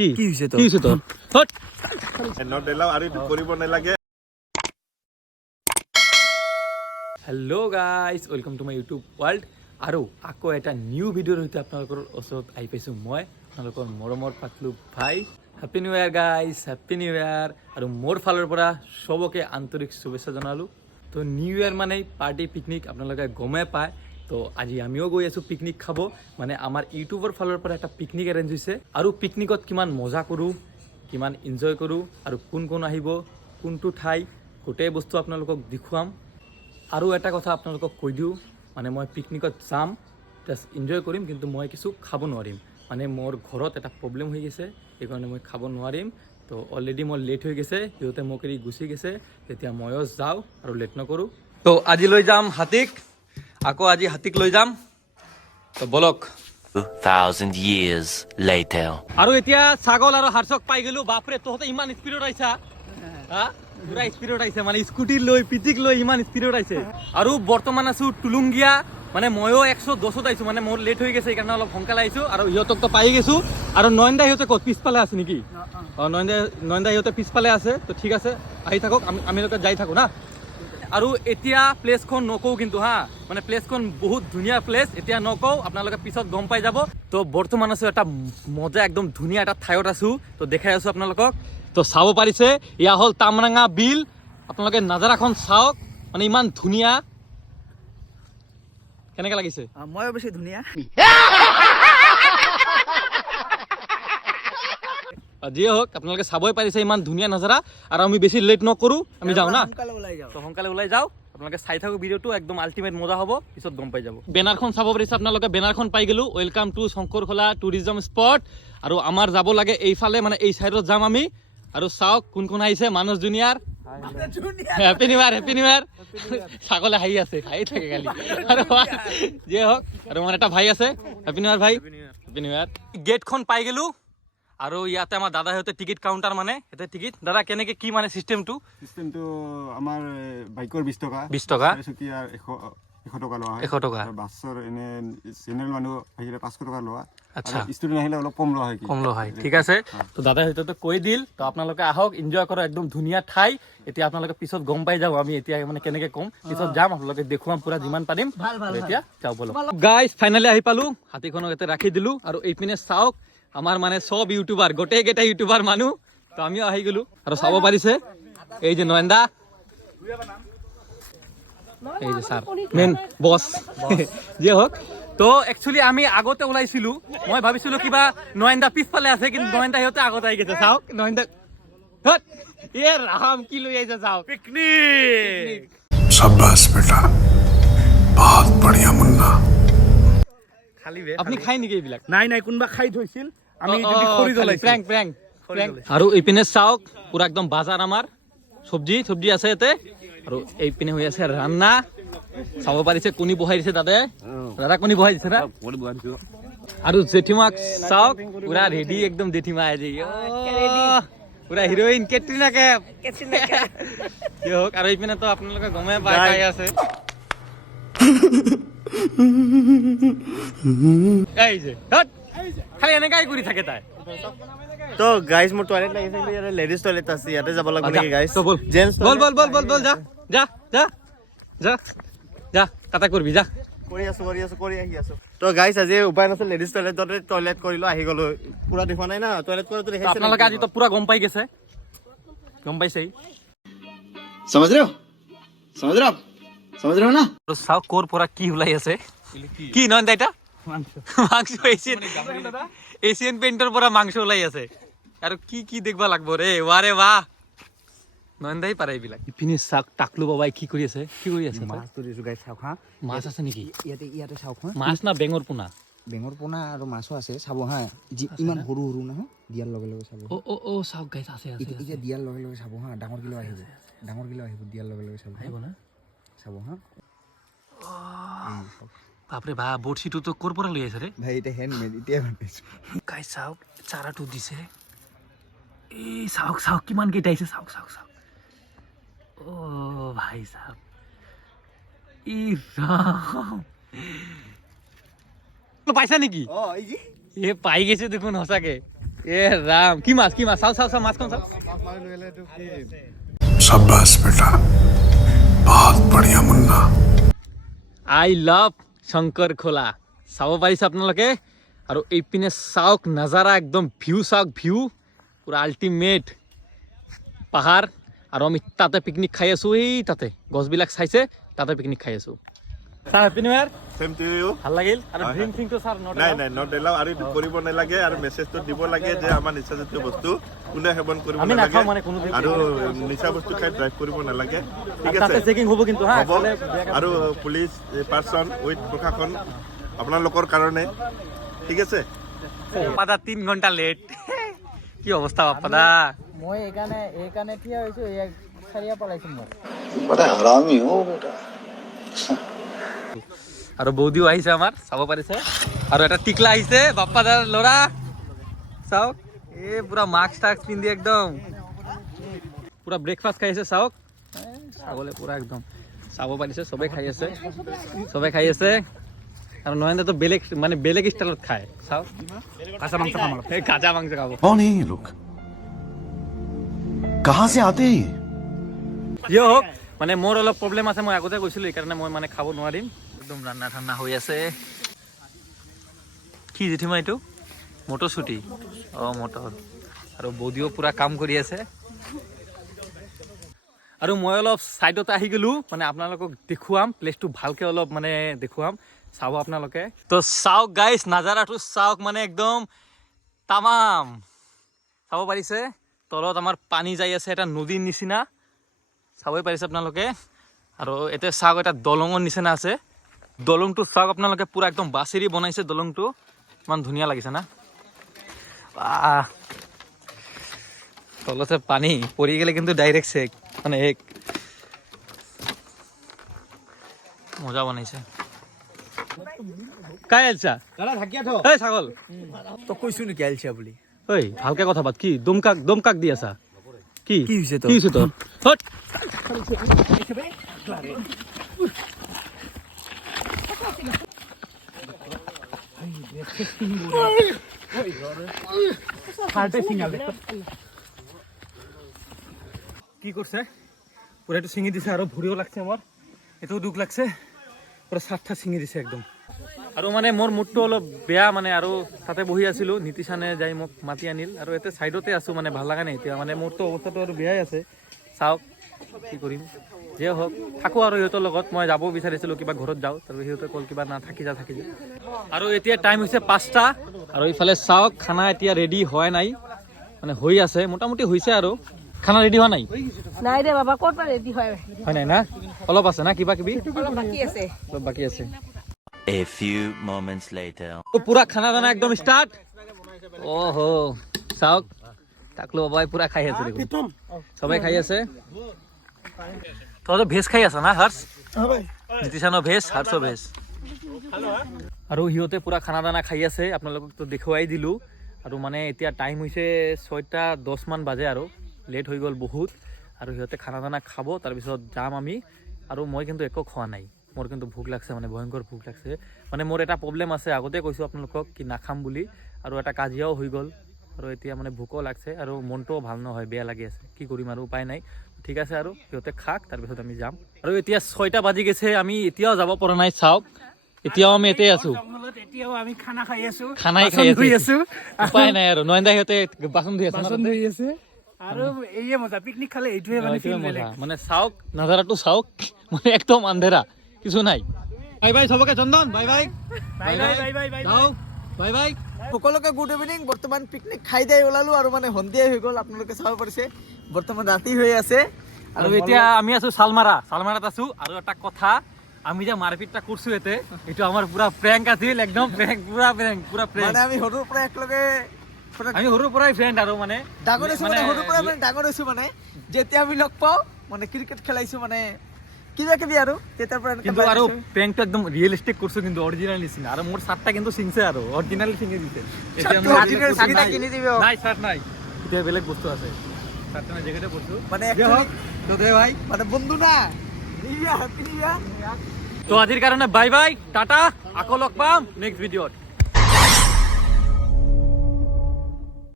কি কি হৈছে তোৰ হট নট এলাও আৰু এইটো কৰিব নালাগে। Hello' guys welcome to my YouTube world আৰু আকৌ এটা নিউ ভিডিঅ'ৰ সৈতে আপোনালোকৰ ওচৰত আহি পাইছোঁ মই আপোনালোকৰ মৰমৰ পাতলু ভাই। Happy new year guys, happy new year. আৰু মোৰ ফালৰ পৰা চবকে আন্তৰিক শুভেচ্ছা জনালোঁ। তো নিউ ইয়েৰ মানে পাৰ্টি পিকনিক আপোনালোকে গমেই পায়। তো আজি আমিও গৈ আছোঁ পিকনিক খাব, মানে আমাৰ ইউটিউবৰ ফালৰ পৰা এটা পিকনিক এৰেঞ্জ হৈছে। আৰু পিকনিকত কিমান মজা কৰোঁ, কিমান এনজয় কৰোঁ আৰু কোন কোন আহিব, কোনটো ঠাই, গোটেই বস্তু আপোনালোকক দেখুৱাম। আৰু এটা কথা আপোনালোকক কৈ দিওঁ, মানে মই পিকনিকত যাম, জাষ্ট এনজয় কৰিম, কিন্তু মই কিছু খাব নোৱাৰিম। মানে মোৰ ঘৰত এটা প্ৰব্লেম হৈ গৈছে, সেইকাৰণে মই খাব নোৱাৰিম। তো অলৰেডি মোৰ লেট হৈ গৈছে, সিহঁতে মোক এৰি গুচি গৈছে, তেতিয়া ময়ো যাওঁ আৰু লেট নকৰোঁ। তো আজি লৈ যাম হাতীক, আকৌ আজি হাতীক লৈ যাম। তো বলক। 2,000 years later. আৰু এতিয়া ছাগল আৰু হাৰ্চক পাই গ'লো। বাপৰে, তহঁতে ইমান স্পীডত আহিছা, হা? পুৰা স্পীডত আহিছে, মানে স্কুটি লৈ পিটিক লৈ ইমান স্পীডত আহিছে। আৰু বৰ্তমান আছো টুলুংগীয়া, মানে ময়ো 110ত আহিছোঁ, মানে মোৰ লেট হৈ গৈছে, সেইকাৰণে অলপ সোনকালে আহিছোঁ। আৰু ইহঁতকতো পাই গৈছোঁ। আৰু নয়নদা সিহঁতে ক'ত পিছফালে আছে নেকি? অঁ, নয়নদা সিহঁতে পিছফালে আছে। তো ঠিক আছে, আহি থাকক, আমি যাই থাকোঁ না। আৰু এতিয়া প্লেচখন নকওঁ কিন্তু হা, মানে প্লেচখন বহুত ধুনীয়া প্লেচ, এতিয়া নকওঁ, আপোনালোকে পিছত গম পাই যাব। তো বৰ্তমান আছোঁ এটা মজা একদম ধুনীয়া এটা ঠাইত আছোঁ, তো দেখাই আছোঁ আপোনালোকক। তো চাব পাৰিছে, এয়া হ'ল তামৰাঙা বিল। আপোনালোকে নাজাৰাখন চাওক, মানে ইমান ধুনীয়া। কেনেকৈ লাগিছে? ময়ো বেছি ধুনীয়া। যিয়ে হওক, আপোনালোকে চাবই পাৰিছে ইমান ধুনীয়া নাজাৰা। আৰু আমি বেছি লেট নকৰোঁ, আমি যাওঁ না। তো সোনকালে ওলাই যাওঁ, আপোনালোকে চাই থাকক ভিডিঅ'টো, একদম আল্টিমেট মজা হ'ব, পিছত গম পাই যাব। বেনাৰখন চাব পাৰিছে আপোনালোকে, বেনাৰখন পাই গ'লোঁ, ৱেলকাম টু শংকৰখোলা টুৰিজম স্পট। আৰু আমাৰ যাব লাগে এইফালে, মানে এই চাইডত যাম আমি। আৰু চাওক কোন কোন আহিছে, Manas junior. Happy new year, happy new year. ছাগলে হাঁহি আছে, হাঁহি থাকে খালি। আৰু যিয়ে হওক, আৰু মোৰ এটা ভাই আছে, হেপ্পী নিউ ইয়েৰ ভাই, হেপ্পী নিউ ইয়েৰ। গেটখন পাই গ'লোঁ। আৰু ইয়াতে আমাৰ দাদাহঁতে টিকেট কাউণ্টাৰ, মানে ইয়াতে টিকেট। দাদা কেনেকৈ কি মানে চিষ্টেমটো? আমাৰ বাইকৰ 20 টকা, 20 টকা, 100 টকা লোৱা হয়। 100 টকা। বাছৰ এনে জেনেৰেল মানুহ আহিলে 500 টকা লোৱা। আচ্ছা, ষ্টুডেণ্ট আহিলে অলপ কম লোৱা হয়। কম লোৱা হয়, ঠিক আছে। তো দাদাহঁতে তো কৈ দিল, তো আপোনালোকে আহক, এনজয় কৰক, একদম ধুনীয়া ঠাই। এতিয়া আপোনালোকে পিছত গম পাই যাব, আমি এতিয়া মানে কেনেকৈ ক'ম, পিছত যাম, আপোনালোকে দেখুৱাম পুৰা যিমান পাৰিম। এতিয়া যাওঁ বলক। গাইজ ফাইনেলি আহি পালোঁ, হাতীখনক ইয়াতে ৰাখি দিলোঁ। আৰু এইপিনে চাওক, আমাৰ মানে চব ইউটিউবাৰ, গোটেইকেইটা ইউটিউবাৰ মানুহ, তো আমিও আহি গ'লোঁ। আৰু চাব পাৰিছে, এই যে নয়নদা, এই যে ছাৰ মেইন বছ, যিয়ে হওক। তো একচুৱেলি আমি আগতে ওলাইছিলোঁ, মই ভাবিছিলোঁ কিবা নয়নদা পিছফালে আছে, কিন্তু নয়নদা সিহঁতে আগতে আহি গৈছে। চাওক নয়নদা, এ ৰাম কি লৈ আহিছে, চাওক পিকনিক। शाबाश बेटा, बहुत बढ़िया मुन्ना। আপুনি খাই নেকি এইবিলাক? নাই নাই, কোনোবা খাই থৈছিল, আমি প্ৰেংক। আৰু এইপিনে চাওক, পুৰা একদম বাজাৰ, আমাৰ চব্জি আছে ইয়াতে। আৰু এইপিনে হৈ আছে ৰান্না, চাব পাৰিছে কণী বহাই দিছে দাদা কণী বহাই দিছে না। আৰু জেঠিমাক চাওক, পুৰা ৰেডি একদম জেঠিমা আজি, পুৰা হিৰইন কেটৰিনা কেফ। কি হওক, আৰু এইপিনে তো আপোনালোকে গমে পাই আছে, খালি এনেকাই কৰি থাকে তাই। তো গাইজ, মোৰ টয়লেট লাগিছে, ইয়াতে লেডিজ টয়লেট আছে, ইয়াতে যাব লাগিব নেকি গাইজ? বল বল, যা কাটা করবি, যা। কৰি আহি আছো। তো গাইজ, আজি উপায় নাছিল, লেডিজ টয়লেট কৰিলো, আহি গলো। পুৰা দেখুৱা নাই না, টয়লেট কৰাটো দেখাইছে। আপোনালোকে আজি তো পুৰা গম পাই গৈছে, গম পাইছেই। समझ रहे हो ना? তো চাওক ক'ৰ পৰা কি ওলাই আছে, কি নয়নদা এটা মাংস, এছিয়ান পেইণ্টৰ পৰা মাংস ওলাই আছে। আৰু কি দেখবা লাগব ৰে, ৱাৰে বাহ, নয়নদাই পাৰে এইবিলাক। ইপিনে চাওক টাকলু বাবাই কি কৰি আছে, মাছ ধৰিছো গাইজ, চাওক হা। মাছ আছে নেকি? ইয়াতে চাওক হা, মাছ না বেঙৰ পোনা? বেঙৰ পোনা আৰু মাছো আছে, চাব হা। ইমান সৰু নহয়, দিয়াৰ লগে লগে চাব। ও চাওক গাইজ, আছে এতিয়া দিয়াৰ লগে লগে চাব হা, ডাঙৰ কিলো আহিব, দিয়াৰ লগে লগে চাব, আহিব না, চাব হা। বাপৰে বা, বড়শিটো তো ক'ৰ পৰা লৈ আছে ৰে ভাই, এটা হেণ্ডমেড, এতিয়া বনাইছো। গাইজ চাওক, চাৰাটো দিছে, এই চাওক কিমান কেইটা আহিছে, চাওক। ও ভাই চাওক, ই ৰাম, পাইছা নেকি? এ পাই গৈছে দেখোন সঁচাকে। এ ৰাম কি মাছ চাও মাছখন চাও शाबाश बेटा बहुत बढ़िया मुन्ना আই লাভ শংকৰ খোলা চাব পাৰিছে আপোনালোকে আৰু এইপিনে চাওক নাজাৰা একদম ভিউ চাওক ভিউ পুৰা আল্টিমেট পাহাৰ আৰু আমি তাতে পিকনিক খাই আছো এই তাতে গছবিলাক চাইছে তাতে পিকনিক খাই আছো sir happy new year same to you ভাল লাগিল আৰু ড্ৰিংকটো ছাৰ নাই নট এলাও আৰু এইটো কৰিব নালাগে আৰু মেছেজটো দিব লাগে যে আমাৰ নিচাজাতীয় বস্তু কোনে সেৱন কৰিব আমি নালাগে নাখাওঁ মানে কোনো আৰু নিচা বস্তু খাই ড্ৰাইভ কৰিব নালাগে ঠিক তাতে আছে চেকিং হ'ব কিন্তু হা হ'ব আৰু পুলিচ পাৰ্চন উইথ প্ৰশাসন আপোনালোকৰ কাৰণে ঠিক আছে পাপা 3 ঘণ্টা লেট কি অৱস্থা পাপা মই এইকাৰণে থিয় হৈছোঁ চাৰিয়া পলাইছোঁ মই बड़ा हरामी हो बेटा আৰু বৌদিও আহিছে আমাৰ চাব পাৰিছে আৰু এটা টিকলা আহিছে বাপ্পা দাৰ ল'ৰা চাওক এই পুৰা মাস্ক টাস্ক পিন্ধি একদম পুৰা ব্ৰেকফাষ্ট খাই আছে চাওক ছাগলে পুৰা একদম চাব পাৰিছে চবে খাই আছে আৰু নয়নদা তো বেলেগ ষ্টাইলত খায় চাওক কাঁচা মাংস খাম এই কাঁচা মাংস খাব कौन है ये लोग कहाँ से आते हैं যিয়ে হওক মানে মোৰ অলপ প্ৰব্লেম আছে মই আগতে কৈছিলোঁ এইকাৰণে মই মানে খাব নোৱাৰিম একদম ৰান্ধা ঠাণ্ডা হৈ আছে কি জেঠিমা এইটো মটৰচুটি অঁ মটৰ আৰু বৌদিও পুৰা কাম কৰি আছে আৰু মই অলপ ছাইডতে আহি গ'লোঁ মানে আপোনালোকক দেখুৱাম প্লেচটো ভালকৈ অলপ মানে দেখুৱাম চাব আপোনালোকে তো চাওক গাইছ নাজাৰাটো চাওক মানে একদম তামাম চাব পাৰিছে তলত আমাৰ পানী যাই আছে এটা নদীৰ নিচিনা চাবই পাৰিছে আপোনালোকে আৰু এতিয়া চাওক এটা দলঙৰ নিচিনা আছে দলংটো চাওক আপোনালোকে পুৰা একদম বাছেৰি বনাইছে দলংটো ইমান ধুনীয়া লাগিছে না তলতে পানী পৰি গ'লে কিন্তু ডাইৰেক্ট চেক মানে এক মজা বনাইছে কাই আলছা এই ছাগল তই কৈছোঁ নেকি আলচিয়া বুলি ঐ ভালকে কথা পাত কি দমকাক দি আছা কি হৈছে তোৰ? কি হৈছে তোৰ হট কি করছে পুরো একটু ছিঙি দিছে আর ভুড়িও লাগছে আমার এতেও দুখ লাগছে পুরো সাতটা ছিঙি দিছে একদম আৰু মানে মোৰ মুডটো অলপ বেয়া মানে আৰু তাতে বহি আছিলোঁ নীতিশানে যাই মোক মাতি আনিল আৰু এতিয়া ছাইডতে আছোঁ মানে ভাল লগা নাই এতিয়া মানে মোৰতো অৱস্থাটো আৰু বেয়াই আছে চাওক কি কৰিম যিয়ে হওক থাকোঁ আৰু সিহঁতৰ লগত মই যাব বিচাৰিছিলোঁ কিবা ঘৰত যাওঁ তাৰপিছত সিহঁতে ক'ল কিবা না থাকি যা আৰু এতিয়া টাইম হৈছে 5টা আৰু ইফালে চাওক খানা এতিয়া ৰেডি হোৱা নাই মানে হৈ আছে মোটামুটি হৈছে আৰু খানা ৰেডি হোৱা নাই নাই দে বাবা ক'ত পৰা ৰেডি হয় হয় নাই না অলপ আছে না কিবা কিবি অলপ বাকী আছে A few moments later. পুরা খানা দানা একদম স্টার্ট ওহো চাওক টাকলো বাবাই পুরা খাই আছে দেখুন সবাই খাই আছে তো ভেজ খাই আছে না হর্ষ নীতিশানো ভেজ হর্ষ ভেজ আৰু সিহঁতে পুৰা খানা দানা খাই আছে আপোনালোকক তো দেখুৱাই দিলোঁ আৰু মানে এতিয়া টাইম হৈছে 6:10 মান বাজে আৰু লেট হৈ গ'ল বহুত আৰু সিহঁতে খানা দানা খাব তাৰপিছত যাম আমি আৰু মই কিন্তু একো খোৱা নাই মোৰ কিন্তু ভোক লাগছে মানে ভয়ংকৰ ভোক লাগছে মানে মোৰ এটা প্ৰব্লেম আছে আগতে কৈছোঁ আপোনালোকক কি নাখাম বুলি আৰু এটা কাজিয়াও হৈ গ'ল আৰু এতিয়া মানে ভোকো লাগছে আৰু মনটোও ভাল নহয় বেয়া লাগি আছে কি কৰিম আৰু উপায় নাই ঠিক আছে আৰু সিহঁতে খাক তাৰপিছত আমি যাম আৰু এতিয়া 6টা বাজি গৈছে আমি এতিয়াও যাব পৰা নাই চাওক এতিয়াও আমি এতে আছোঁ এতিয়াও আমি খানা খাই আছোঁ খানাই খাই আছোঁ উপায় নাই আৰু নয়নদা সিহঁতে বাচন ধুই আছে আৰু এইয়ে মজা পিকনিক খালে এইটোৱে মানে ফিল বেলেগ মানে চাওক নাজাৰাটো চাওক মানে একদম আন্ধেৰা কিছু নাই বাই বাই সবকে চন্দন bye bye bye bye bye bye bye যাও বাই বাই সকলোকে গুড ইভিনিং বৰ্তমান পিকনিক খাই যাই ওলালো আৰু মানে সন্ধিয়া হৈ গ'ল আপোনালোকে চাব পাৰিছে বৰ্তমান ৰাতি হৈ আছে আৰু এতিয়া আমি আছো শালমাৰাত আছো আৰু এটা কথা আমি যে মাৰপিটটা কৰছো এতে এটা আমাৰ পুৰা প্ৰ্যাঙ্ক আছিল একদম পুৰা প্ৰ্যাঙ্ক মানে আমি সৰুৰ পৰা একেলগে আমি সৰুৰ পৰাই ফ্ৰেণ্ড আৰু মানে ডাঙৰ হৈছোঁ মানে সৰুৰ পৰা মানে ডাঙৰ হৈছোঁ মানে যেতিয়া আমি লগ পাওঁ মানে ক্ৰিকেট খেলাইছোঁ মানে কিবা কিবি আৰু তেতিয়াৰ পৰা কিন্তু আৰু প্ৰ্যাঙ্কটো একদম ৰিয়েলিস্টিক কৰছো কিন্তু অৰিজিনাল নিচিনা আৰু মোৰ শাৰ্টটা কিন্তু সিংছে আৰু অরিজিনালি সিঙি দিছে শার্টটা কিনি দিব নাই শার্ট নাই এতিয়া বেলেগ বস্তু আছে শার্টটা না জেকেটে পরছো মানে তো দে ভাই মানে বন্ধু না নিয়া হ্যাপি নিয়া তো আজিৰ কাৰণে বাই বাই টাটা আকৌ লগ পাম নেক্সট ভিডিঅ'ত